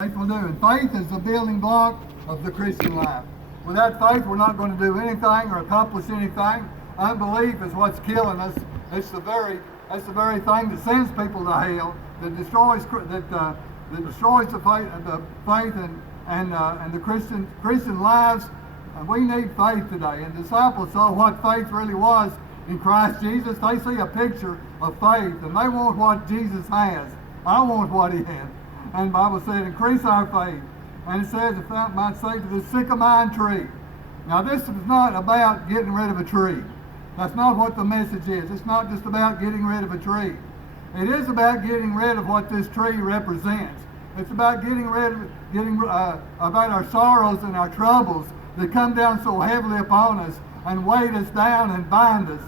Faith will do. And faith is the building block of the Christian life. Without faith, we're not going to do anything or accomplish anything. Unbelief is what's killing us. That's the very thing that sends people to hell, that destroys the faith and the Christian lives. And we need faith today. And disciples saw what faith really was in Christ Jesus. They see a picture of faith, and they want what Jesus has. I want what he has. And the Bible said, increase our faith. And it says, if I might say, to the sycamore tree. Now, this is not about getting rid of a tree. That's not what the message is. It's not just about getting rid of a tree. It is about getting rid of what this tree represents. It's about about our sorrows and our troubles that come down so heavily upon us and weight us down and bind us.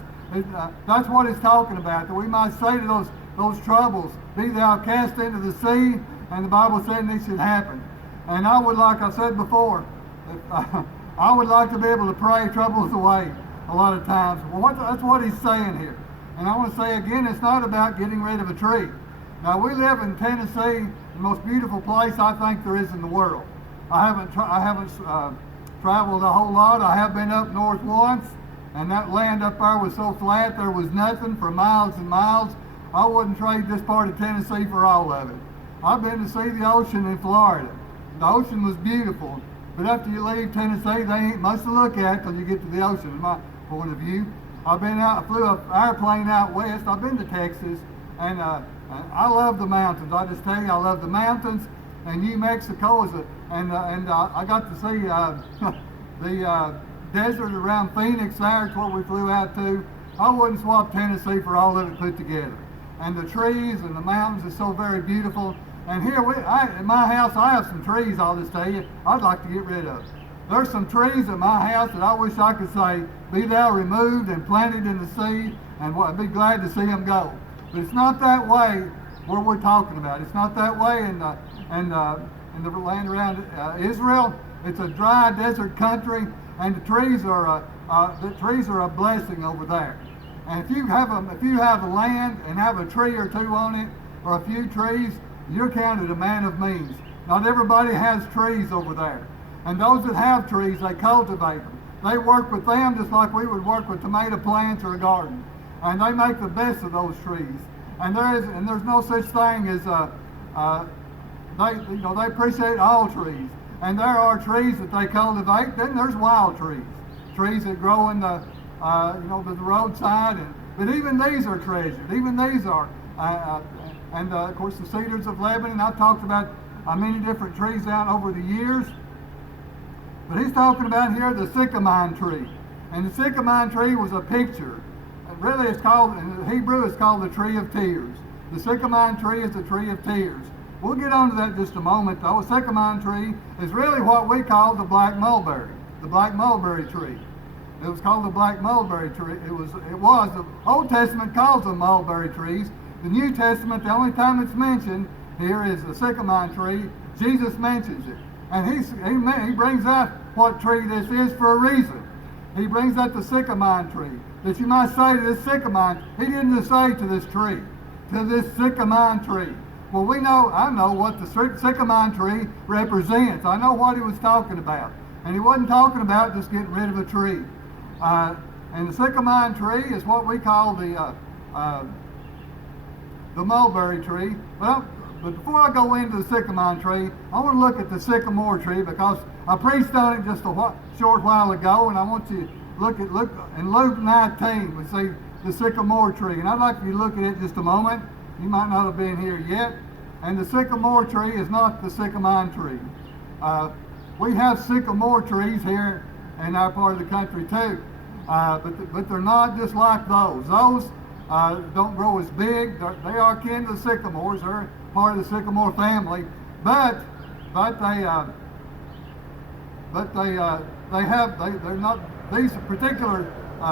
That's what it's talking about, that we might say to those troubles, be thou cast into the sea, and the Bible said this should happen. And I would, like I said before, I would like to be able to pray troubles away a lot of times. Well, that's what he's saying here. And I want to say again, it's not about getting rid of a tree. Now, we live in Tennessee, the most beautiful place I think there is in the world. I haven't traveled a whole lot. I have been up north once, and that land up there was so flat there was nothing for miles and miles. I wouldn't trade this part of Tennessee for all of it. I've been to see the ocean in Florida. The ocean was beautiful, but after you leave Tennessee, they ain't much to look at till you get to the ocean, in my point of view. I flew an airplane out west. I've been to Texas, and I love the mountains. I just tell you, I love the mountains. And New Mexico is I got to see the desert around Phoenix. There's where we flew out to. I wouldn't swap Tennessee for all of it put together. And the trees and the mountains are so very beautiful. And here in my house, I have some trees, I'll just tell you, I'd like to get rid of. There's some trees in my house that I wish I could say, be thou removed and planted in the sea, and I'd be glad to see them go. But it's not that way where we're talking about. It's not that way in the land around Israel. It's a dry desert country, and the trees are a blessing over there. And if you have a land and have a tree or two on it, or a few trees, you're counted a man of means. Not everybody has trees over there. And those that have trees, they cultivate them. They work with them just like we would work with tomato plants or a garden. And they make the best of those trees. And there's no such thing as they appreciate all trees. And there are trees that they cultivate. Then there's wild trees that grow in the roadside. But even these are treasured. Even these are. Of course, the cedars of Lebanon. I've talked about many different trees down over the years. But he's talking about here the sycamore tree. And the sycamore tree was a picture. Really, it's called, in Hebrew, it's called the tree of tears. The sycamore tree is the tree of tears. We'll get on to that in just a moment, though. A sycamore tree is really what we call the black mulberry tree. It was called the black mulberry tree. It was. The Old Testament calls them mulberry trees. The New Testament, the only time it's mentioned here is the sycamore tree. Jesus mentions it. And he brings out what tree this is for a reason. He brings out the sycamore tree. That you might say to this sycamore, he didn't just say to this tree, to this sycamore tree. Well, I know what the sycamore tree represents. I know what he was talking about. And he wasn't talking about just getting rid of a tree. And the sycamore tree is what we call the mulberry tree. Well, but before I go into the sycamore tree, I want to look at the sycamore tree because I preached on it just a short while ago, and I want you to look in Luke 19. We see the sycamore tree, and I'd like you to look at it just a moment. You might not have been here yet. And the sycamore tree is not the sycamore tree. We have sycamore trees here in our part of the country too, but they're not just like those. Those don't grow as big. They are kin to the sycamores. They're part of the sycamore family, but they're not. These particular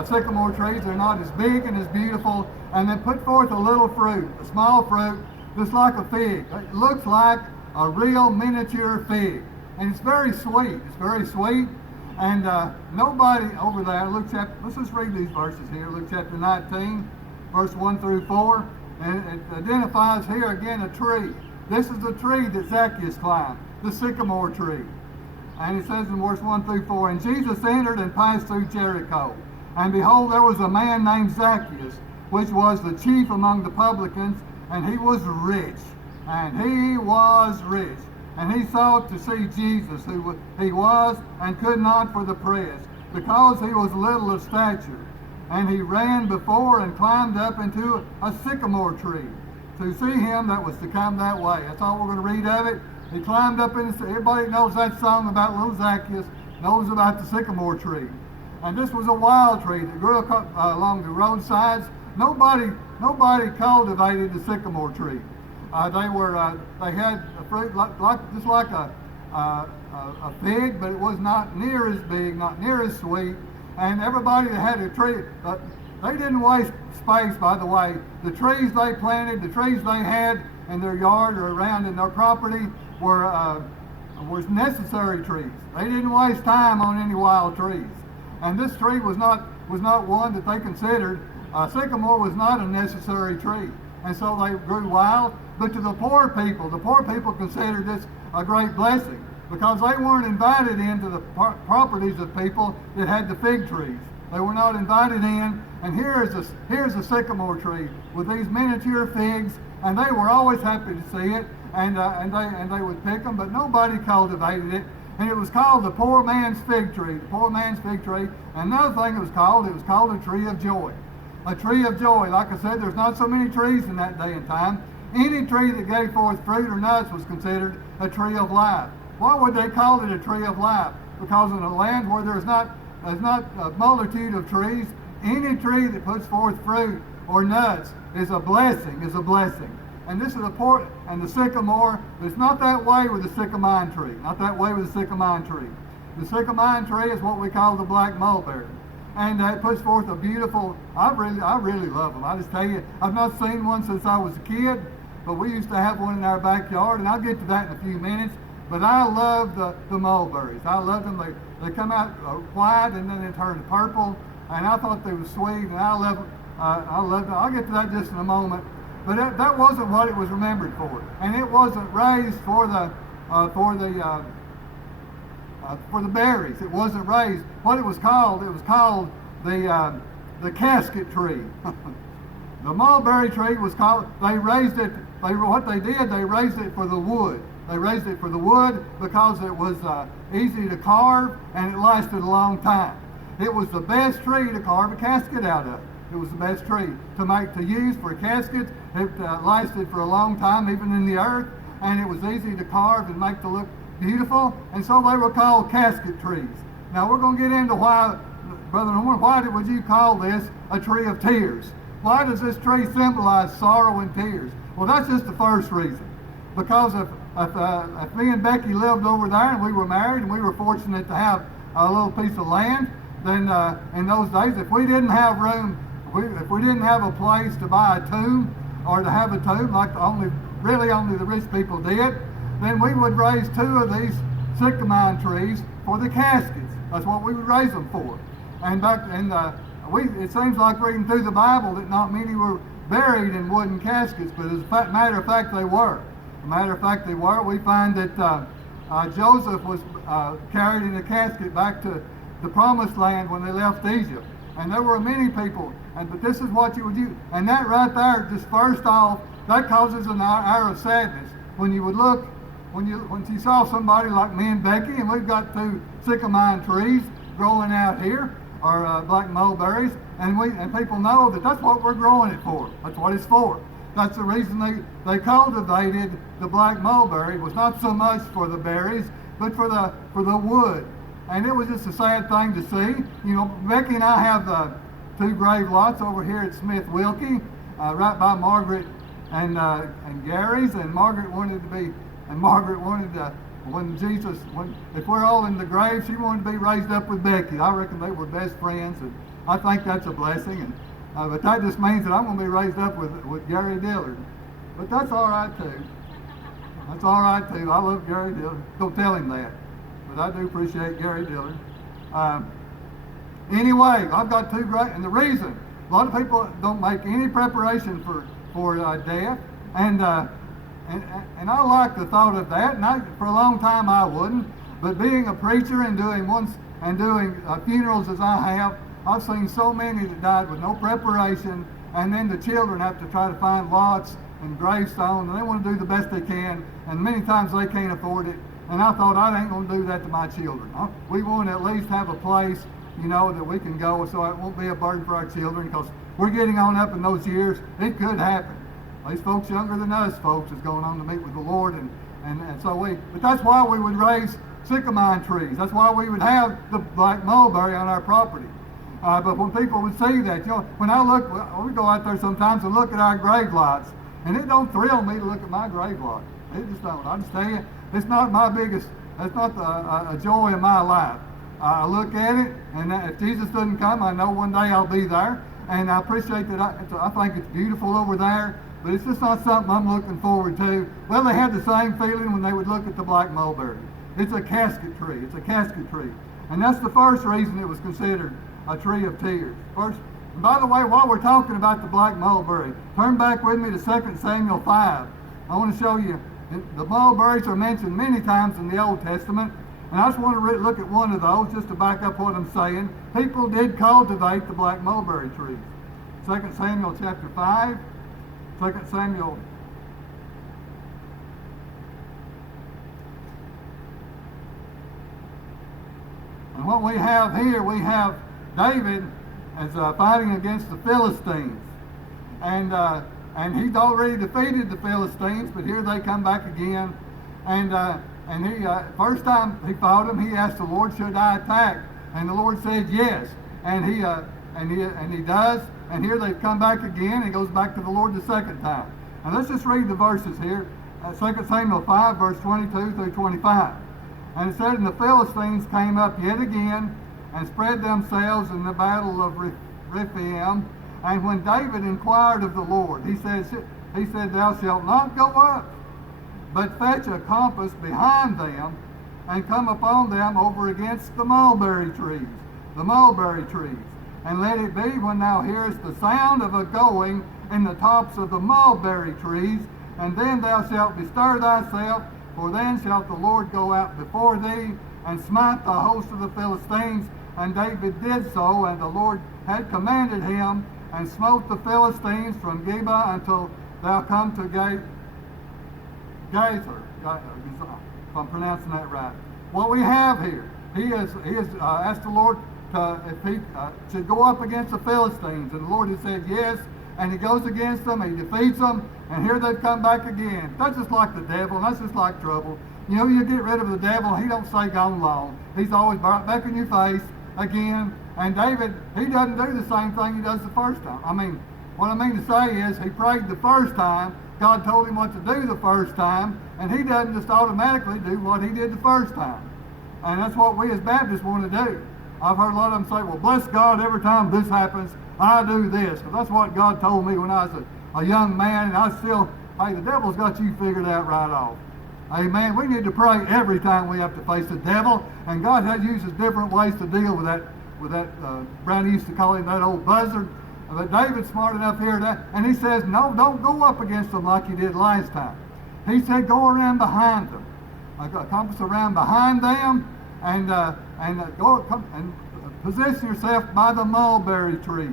sycamore trees are not as big and as beautiful, and they put forth a little fruit, a small fruit, just like a fig. It looks like a real miniature fig, and it's very sweet. It's very sweet, and nobody over there. Let's just read these verses here. Luke chapter 19, verse 1 through 4, and it identifies here again a tree. This is the tree that Zacchaeus climbed, the sycamore tree. And it says in verse 1 through 4, and Jesus entered and passed through Jericho. And behold, there was a man named Zacchaeus, which was the chief among the publicans, and he was rich. And he was rich. And he sought to see Jesus, who he was, and could not for the press, because he was little of stature. And he ran before and climbed up into a sycamore tree to see him that was to come that way. That's all we're going to read of it. He climbed up in everybody knows that song about little Zacchaeus, knows about the sycamore tree. And this was a wild tree that grew along the roadsides. Nobody cultivated the sycamore tree. They had a fruit just like a fig, but it was not near as big, not near as sweet. And everybody that had a tree, they didn't waste space, by the way. The trees they planted, the trees they had in their yard or around in their property was necessary trees. They didn't waste time on any wild trees. And this tree was not one that they considered. Sycamore was not a necessary tree. And so they grew wild. But to the poor people considered this a great blessing, because they weren't invited into the properties of people that had the fig trees. They were not invited in. And here's a sycamore tree with these miniature figs, and they were always happy to see it, and they would pick them, but nobody cultivated it. And it was called the poor man's fig tree, the poor man's fig tree. And another thing it was called a tree of joy. A tree of joy. Like I said, there's not so many trees in that day and time. Any tree that gave forth fruit or nuts was considered a tree of life. Why would they call it a tree of life? Because in a land where there's not a multitude of trees, any tree that puts forth fruit or nuts is a blessing, And this is and the sycamore, it's not that way with the sycamine tree. Not that way with the sycamine tree. The sycamine tree is what we call the black mulberry. And it puts forth a beautiful, I really love them. I just tell you, I've not seen one since I was a kid, but we used to have one in our backyard, and I'll get to that in a few minutes. But I love the mulberries. I love them. They come out white and then they turn purple, and I thought they were sweet, and I love them. I'll get to that just in a moment. But that wasn't what it was remembered for, and it wasn't raised for the berries. It wasn't raised. What it was called the casket tree. The mulberry tree was called. They raised it. They raised it for the wood. They raised it for the wood because it was easy to carve and it lasted a long time. It was the best tree to carve a casket out of. It was the best tree to use for a casket. It lasted for a long time, even in the earth, and it was easy to carve and make to look beautiful, and so they were called casket trees. Now we're going to get into why, Brother Norman, why would you call this a tree of tears? Why does this tree symbolize sorrow and tears? Well, that's just the first reason. Because if me and Becky lived over there and we were married and we were fortunate to have a little piece of land, then in those days, if we didn't have room, if we didn't have a place to buy a tomb or to have a tomb like only the rich people did, then we would raise 2 of these sycamine trees for the caskets. That's what we would raise them for. And it seems like reading through the Bible that not many were buried in wooden caskets, but as a matter of fact they were. We find that Joseph was carried in a casket back to the promised land when they left Egypt. And there were many people, but this is what you would do. And that right there, just first off, that causes an hour of sadness. When you would look, when you saw somebody like me and Becky, and we've got 2 sycamine trees growing out here, or black mulberries, and people know that that's what we're growing it for. That's what it's for. That's the reason they cultivated the black mulberry. It was not so much for the berries, but for the wood. And it was just a sad thing to see. You know, Becky and I have 2 grave lots over here at Smith Wilkie, right by Margaret and Gary's. And Margaret wanted if we're all in the grave, she wanted to be raised up with Becky. I reckon they were best friends, and I think that's a blessing. But that just means that I'm going to be raised up with Gary Dillard. But that's all right too. That's all right too. I love Gary Dillard. Don't tell him that. But I do appreciate Gary Dillard. Anyway, I've got 2 great, and the reason a lot of people don't make any preparation for death, and And I like the thought of that, and for a long time I wouldn't. But being a preacher and doing funerals as I have, I've seen so many that died with no preparation, and then the children have to try to find lots and gravestones, and they want to do the best they can, and many times they can't afford it. And I thought, I ain't going to do that to my children. We want to at least have a place, that we can go so it won't be a burden for our children, because we're getting on up in those years. It could happen. These folks younger than us folks is going on to meet with the Lord, and so but that's why we would raise sycamine trees. That's why we would have the black mulberry on our property. But when people would see that, when we go out there sometimes and look at our grave lots, and it don't thrill me to look at my grave lot. It just don't. I just tell you, it's not a joy in my life. I look at it, and if Jesus doesn't come, I know one day I'll be there, and I appreciate that. I think it's beautiful over there, but it's just not something I'm looking forward to. Well, they had the same feeling when they would look at the black mulberry. It's a casket tree. It's a casket tree. And that's the first reason it was considered a tree of tears. First, and by the way, while we're talking about the black mulberry, turn back with me to 2 Samuel 5. I want to show you, the mulberries are mentioned many times in the Old Testament, and I just want to look at one of those just to back up what I'm saying. People did cultivate the black mulberry trees. 2 Samuel chapter 5, 2 Samuel And what we have here, we have David as fighting against the Philistines. And he's already defeated the Philistines, but here they come back again. And he first time he fought them, he asked the Lord, should I attack? And the Lord said yes. And he does. And here they've come back again. He goes back to the Lord the second time. And let's just read the verses here. 2 Samuel 5, verse 22 through 25. And it said, and the Philistines came up yet again and spread themselves in the battle of Rephaim. And when David inquired of the Lord, he said, thou shalt not go up, but fetch a compass behind them and come upon them over against the mulberry trees. And let it be when thou hearest the sound of a going in the tops of the mulberry trees, and then thou shalt bestir thyself, for then shall the Lord go out before thee and smite the host of the Philistines. And David did so, and the Lord had commanded him, and smote the Philistines from Geba until thou come to Gazer, if I'm pronouncing that right. What we have here, he has asked the Lord if he should go up against the Philistines, and the Lord has said yes, and he goes against them, he defeats them, and here they've come back again. That's just like the devil, and that's just like trouble. You get rid of the devil, he don't say gone long. He's always right back in your face again. And David, he doesn't do the same thing he does the first time. What I mean to say is, he prayed the first time, God told him what to do the first time, and he doesn't just automatically do what he did the first time. And that's what we as Baptists want to do. I've heard a lot of them say, well, bless God, every time this happens, I do this. Because that's what God told me when I was a young man, and hey, the devil's got you figured out right off. Amen. We need to pray every time we have to face the devil, and God uses different ways to deal with that. Brownie used to call him that old buzzard. But David's smart enough here, and he says, no, don't go up against them like you did last time. He said, go around behind them. A compass around behind them, and go and position yourself by the mulberry trees.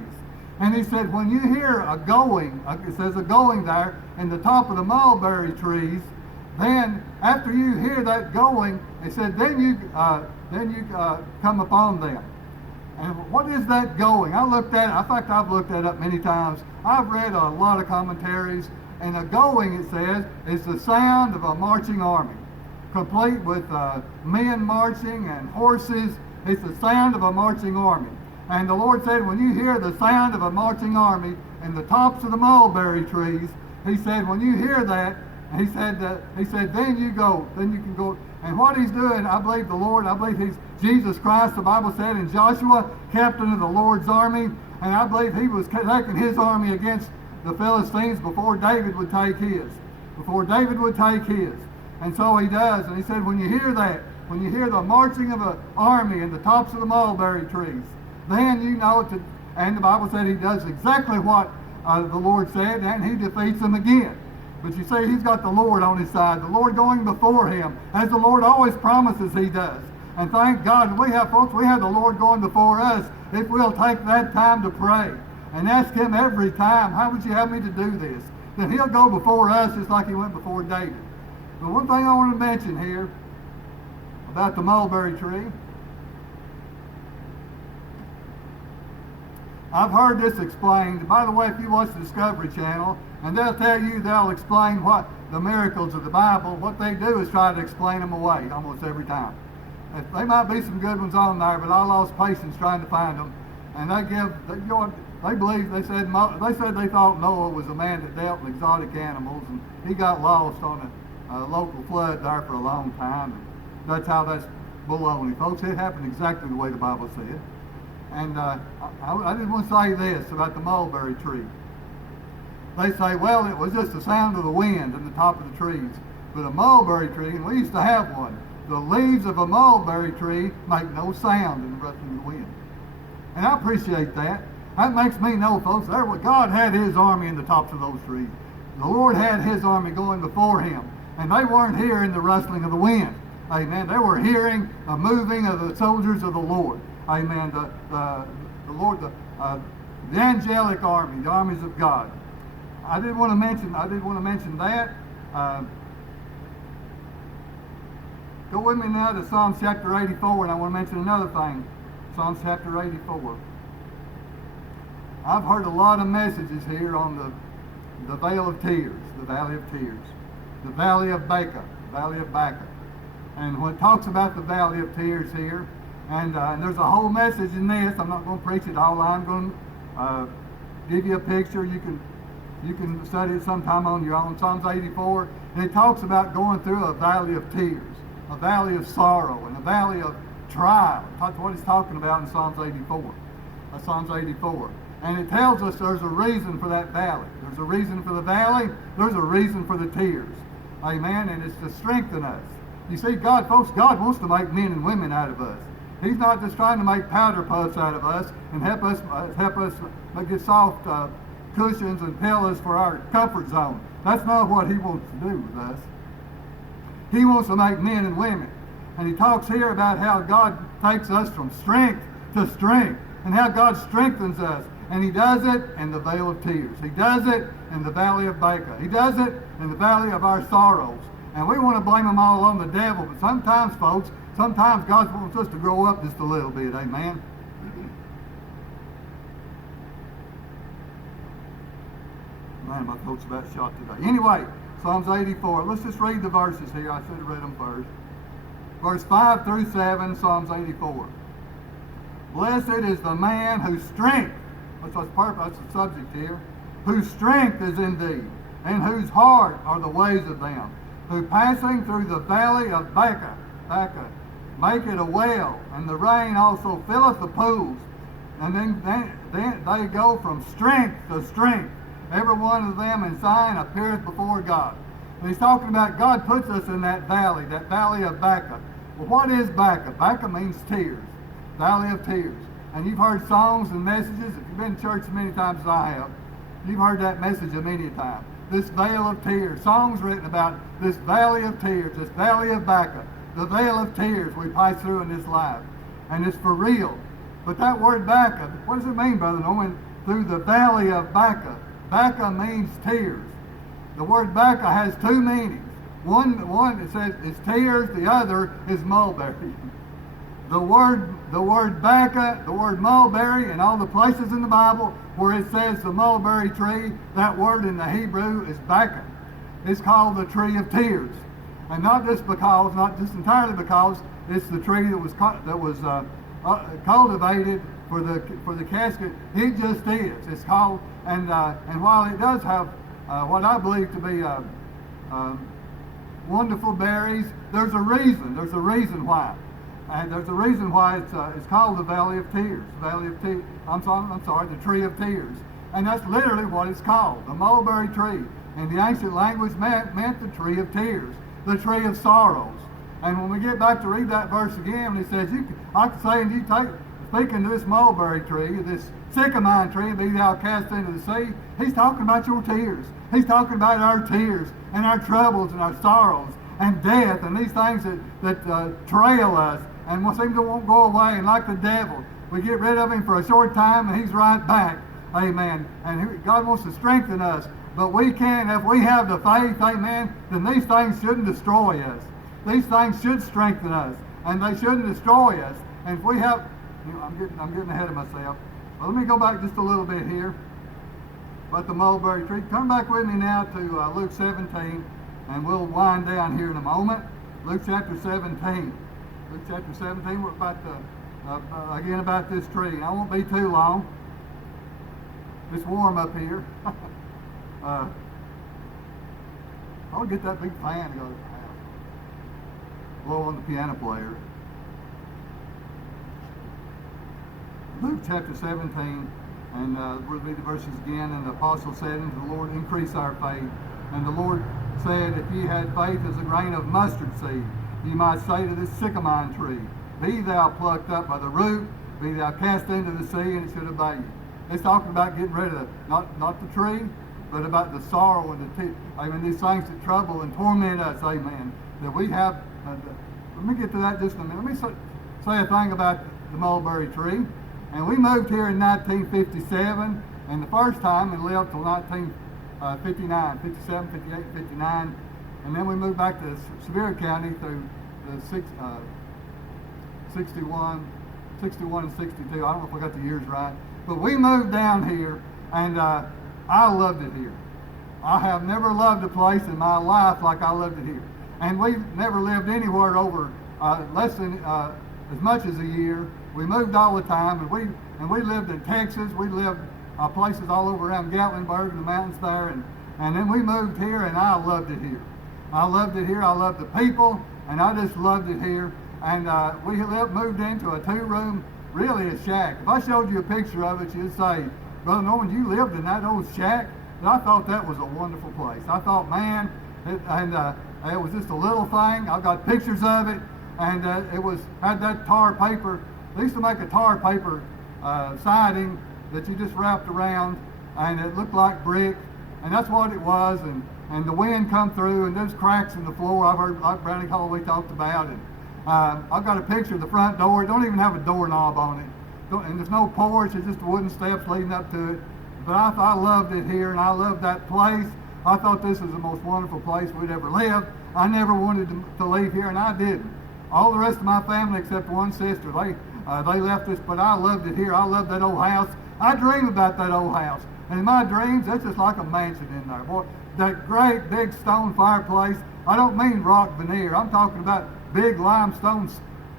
And he said, when you hear a going, it says a going there in the top of the mulberry trees, then after you hear that going, he said, then you come upon them. And what is that going? I looked at it. In fact, I've looked that up many times. I've read a lot of commentaries, and a going, it says, is the sound of a marching army, complete with men marching and horses. It's the sound of a marching army. And the Lord said, when you hear the sound of a marching army in the tops of the mulberry trees, he said, when you hear that, he said, then you go, then you can go. And what he's doing, I believe the Lord, I believe he's Jesus Christ, the Bible said in Joshua, captain of the Lord's army. And I believe he was taking his army against the Philistines before David would take his. And so he does. And he said, when you hear that, when you hear the marching of an army in the tops of the mulberry trees, then you know and the Bible said he does exactly what the Lord said, and he defeats them again. But you see, he's got the Lord on his side, the Lord going before him, as the Lord always promises he does. And thank God, we have the Lord going before us if we'll take that time to pray and ask him every time, how would you have me to do this? Then he'll go before us just like he went before David. But one thing I want to mention here about the mulberry tree, I've heard this explained. By the way, if you watch the Discovery Channel, and they'll explain what the miracles of the Bible, what they do is try to explain them away almost every time. There might be some good ones on there, but I lost patience trying to find them. And they said they thought Noah was a man that dealt in exotic animals, and he got lost on a local flood there for a long time. And that's baloney, folks. It happened exactly the way the Bible said. And I did want to say this about the mulberry tree. They say, well, it was just the sound of the wind in the top of the trees. But a mulberry tree, and we used to have one, the leaves of a mulberry tree make no sound in the rustling of the wind. And I appreciate that. That makes me know, folks, God had his army in the tops of those trees. The Lord had his army going before him. And they weren't hearing the rustling of the wind. Amen. They were hearing the moving of the soldiers of the Lord. Amen. The Lord, the angelic army, the armies of God. I did want to mention that. Go with me now to Psalms chapter 84, and I want to mention another thing. Psalms chapter 84. I've heard a lot of messages here on the Vale of Tears, the Valley of Tears, the Valley of Baca, Valley of Baca. And when it talks about the Valley of Tears here, and there's a whole message in this. I'm not going to preach it all. I'm going to give you a picture. You can study it sometime on your own. Psalms 84, and it talks about going through a valley of tears, a valley of sorrow, and a valley of trial. That's what it's talking about in Psalms 84. Psalms 84. And it tells us there's a reason for that valley. There's a reason for the valley. There's a reason for the tears. Amen. And it's to strengthen us. You see, God wants to make men and women out of us. He's not just trying to make powder puffs out of us and help us get soft cushions and pillows for our comfort zone. That's not what he wants to do with us. He wants to make men and women. And he talks here about how God takes us from strength to strength and how God strengthens us. And he does it in the Vale of Tears. He does it in the Valley of Baca. He does it in the Valley of our sorrows. And we want to blame them all on the devil, but sometimes, folks, God wants us to grow up just a little bit. Amen. Man, my throat's about shot today. Anyway, Psalms 84. Let's just read the verses here. I should have read them first. Verse 5 through 7, Psalms 84. Blessed is the man whose strength, that's the subject here, whose strength is in thee, and whose heart are the ways of them, who passing through the valley of Baca, make it a well, and the rain also filleth the pools. And then they go from strength to strength. Every one of them in Zion appeareth before God. And he's talking about God puts us in that valley of Baca. Well, what is Baca? Baca means tears, Valley of Tears. And you've heard songs and messages. If you've been to church as many times as I have, you've heard that message a many times. This Vale of Tears. Songs written about this Valley of Tears, this Valley of Baca, the Vale of Tears we pass through in this life. And it's for real. But that word Baca, what does it mean, Brother Norman? Through the Valley of Baca. Baca means tears. The word Baca has two meanings. One it says it's tears, the other is mulberry. The word Baca, the word mulberry, and all the places in the Bible where it says the mulberry tree, that word in the Hebrew is Baca. It's called the tree of tears, and not just entirely because it's the tree that was cultivated for the casket. It just is. It's called, and while it does have what I believe to be wonderful berries, there's a reason. There's a reason why. And there's a reason why it's called the Valley of Tears. The Tree of Tears. And that's literally what it's called. The mulberry tree in the ancient language meant the tree of tears, the tree of sorrows. And when we get back to read that verse again, it says, speaking to this mulberry tree, this sycamore tree, and be thou cast into the sea, he's talking about your tears. He's talking about our tears and our troubles and our sorrows and death and these things that trail us and seem to won't go away. And like the devil, we get rid of him for a short time and he's right back. Amen. And God wants to strengthen us. But we can, if we have the faith, amen, then these things shouldn't destroy us. These things should strengthen us, and they shouldn't destroy us. And if we have, I'm getting ahead of myself. Well, let me go back just a little bit here. About the mulberry tree. Turn back with me now to Luke 17, and we'll wind down here in a moment. Luke chapter 17. Luke chapter 17. We're about again about this tree. I won't be too long. It's warm up here. I'll get that big fan to go to the house. Blow on the piano player. Luke chapter 17, and we'll read the verses again. And the apostle said unto the Lord, increase our faith. And the Lord said, if ye had faith as a grain of mustard seed, ye might say to this sycamore tree, be thou plucked up by the root, be thou cast into the sea, and it should obey you. It's talking about getting rid of not the tree, but about the sorrow and these things that trouble and torment us, amen. That we have, let me get to that just a minute. Let me say a thing about the mulberry tree. And we moved here in 1957, and the first time we lived till 1959, 57, 58, 59. And then we moved back to Sevier County through the 61 and 62. I don't know if I got the years right. But we moved down here, and I loved it here. I have never loved a place in my life like I loved it here. And we never lived anywhere over less than as much as a year. We moved all the time, and we lived in Texas. We lived places all over around Gatlinburg and the mountains there, and then we moved here, and I loved it here. I loved it here. I loved the people, and I just loved it here. And we moved into a two-room, really a shack. If I showed you a picture of it, you'd say, Brother Norman, you lived in that old shack? And I thought that was a wonderful place. I thought, man, it was just a little thing. I've got pictures of it, and had that tar paper. They used to make a tar paper siding that you just wrapped around, and it looked like brick, and that's what it was. And the wind come through, and there's cracks in the floor. I've heard like Brownie Holloway talked about it. I've got a picture of the front door. It don't even have a doorknob on it, and there's no porch. It's just wooden steps leading up to it. But I loved it here, and I loved that place. I thought this was the most wonderful place we'd ever lived. I never wanted to leave here, and I didn't. All the rest of my family, except one sister, they left us, but I loved it here. I loved that old house. I dream about that old house. And in my dreams, it's just like a mansion in there. Boy, that great big stone fireplace. I don't mean rock veneer. I'm talking about big limestone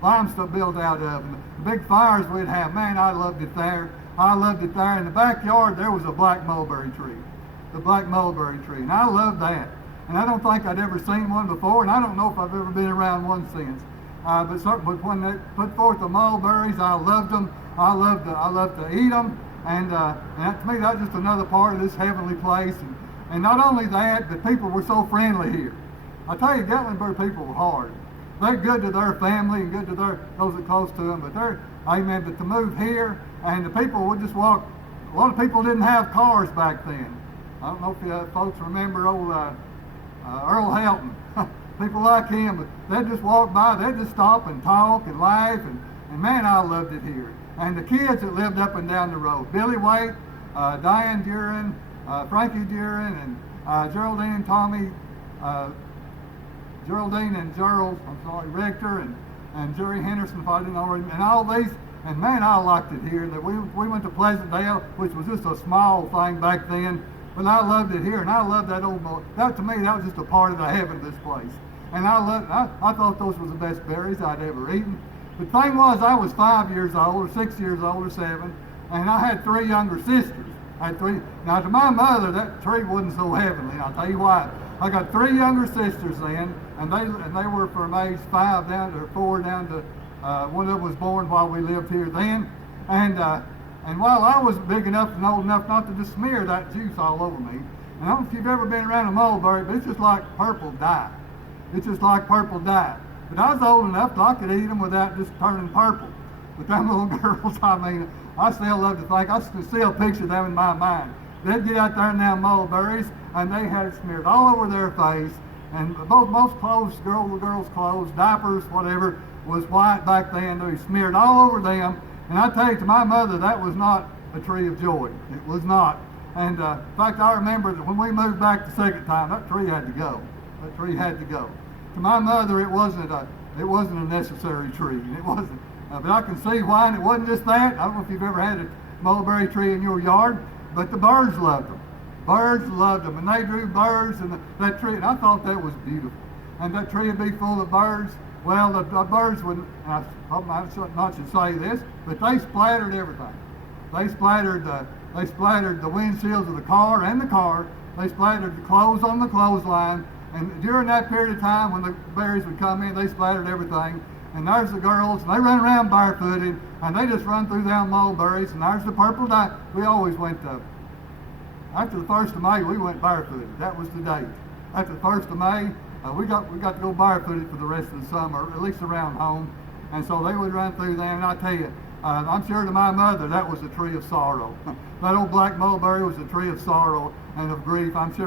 built out of, and the big fires we'd have. Man, I loved it there. I loved it there. In the backyard, there was a black mulberry tree. The black mulberry tree. And I loved that. And I don't think I'd ever seen one before, and I don't know if I've ever been around one since. But certainly when they put forth the mulberries, I loved them. I loved to eat them. And to me, that's just another part of this heavenly place. And not only that, but people were so friendly here. I tell you, Gatlinburg people were hard. They're good to their family and good to those that are close to them. But to move here, and the people would just walk. A lot of people didn't have cars back then. I don't know if you folks remember old Earl Helton. People like him, but they'd just walk by, they'd just stop and talk and laugh, and man, I loved it here. And the kids that lived up and down the road, Billy Waite, Diane Duran, Frankie Duran, and Geraldine and Tommy, Geraldine and Gerald, Rector, and Jerry Henderson, if I didn't already, and all these, and man, I liked it here. That we went to Pleasantdale, which was just a small thing back then, but I loved it here, and I loved that old, that to me, that was just a part of the heaven of this place. And I thought those was the best berries I'd ever eaten. The thing was, I was 5 years old, or 6 years old, or 7, and I had 3 younger sisters. Now to my mother, that tree wasn't so heavenly, and I'll tell you why. I got 3 younger sisters then, and they were from age 5 down to 4 down to one of them was born while we lived here then. And while I was big enough and old enough not to just smear that juice all over me, and I don't know if you've ever been around a mulberry, but it's just like purple dye. It's just like purple dye. But I was old enough that I could eat them without just turning purple. But them little girls, I still love to think, I can still picture them in my mind. They'd get out there in them mulberries, and they had it smeared all over their face. And most clothes, girls' clothes, diapers, whatever, was white back then. They smeared all over them. And I tell you, to my mother, that was not a tree of joy. It was not. And in fact, I remember that when we moved back the second time, that tree had to go. That tree had to go. To my mother, it wasn't a necessary tree. It wasn't. But I can see why, and it wasn't just that. I don't know if you've ever had a mulberry tree in your yard, but the birds loved them. Birds loved them, and they drew birds in that tree, and I thought that was beautiful. And that tree would be full of birds. Well, the birds would, and I hope I should say this, but they splattered everything. They splattered the windshields of the car and the car. They splattered the clothes on the clothesline. And during that period of time when the berries would come in, they splattered everything. And there's the girls, and they run around barefooted, and they just run through them mulberries. And there's the purple dye. We always went after the 1st of May, we went barefooted. That was the date. After the 1st of May, we got to go barefooted for the rest of the summer, at least around home. And so they would run through them, and I tell you, I'm sure to my mother that was a tree of sorrow. That old black mulberry was a tree of sorrow and of grief, I'm sure.